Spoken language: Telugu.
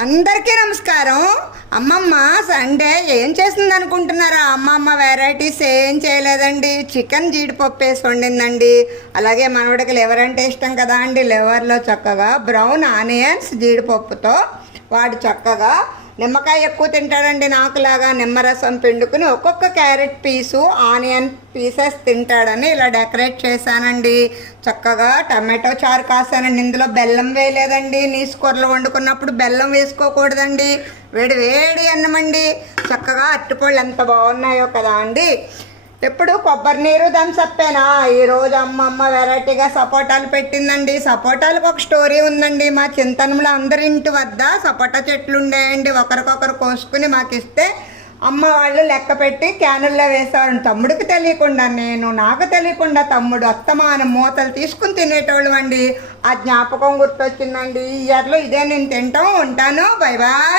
అందరికీ నమస్కారం. అమ్మమ్మ సండే ఏం చేస్తుంది అనుకుంటున్నారా? అమ్మమ్మ వెరైటీస్ ఏం చేయలేదండి. చికెన్ జీడిపప్పు వేసి వండిందండి. అలాగే మనవడికి లివర్ అంటే ఇష్టం కదా అండి. లివర్లో చక్కగా బ్రౌన్ ఆనియన్స్ జీడిపప్పుతో వాడు చక్కగా నిమ్మకాయ ఎక్కువ తింటాడండి. నాకులాగా నిమ్మరసం పిండుకుని ఒక్కొక్క క్యారెట్ పీసు ఆనియన్ పీసెస్ తింటాడని ఇలా డెకరేట్ చేశానండి. చక్కగా టమాటో చారు కాసానండి. ఇందులో బెల్లం వేయలేదండి. నీసు కూరలు వండుకున్నప్పుడు బెల్లం వేసుకోకూడదండి. వేడి వేడి అన్నమండి. చక్కగా అరటిపళ్ళు ఎంత బాగున్నాయో కదా అండి. ఎప్పుడు కొబ్బరి నీరు దంసప్పేనా? ఈరోజు అమ్మమ్మ వెరైటీగా సపోటాలు పెట్టిందండి. సపోటాలకు ఒక స్టోరీ ఉందండి. మా చింతనంలో అందరి ఇంటి వద్ద సపోటా చెట్లు ఉండేయండి. ఒకరికొకరు కోసుకుని మాకు ఇస్తే అమ్మ వాళ్ళు లెక్క పెట్టి క్యానుల్లో వేసేవారు. తమ్ముడికి తెలియకుండా నాకు తెలియకుండా తమ్ముడు అత్తమానం మూతలు తీసుకుని తినేటోళ్ళు అండి. ఆ జ్ఞాపకం గుర్తొచ్చిందండి. ఈ ఇయర్లో ఇదే నేను తింటాం. ఉంటాను. Bye bye.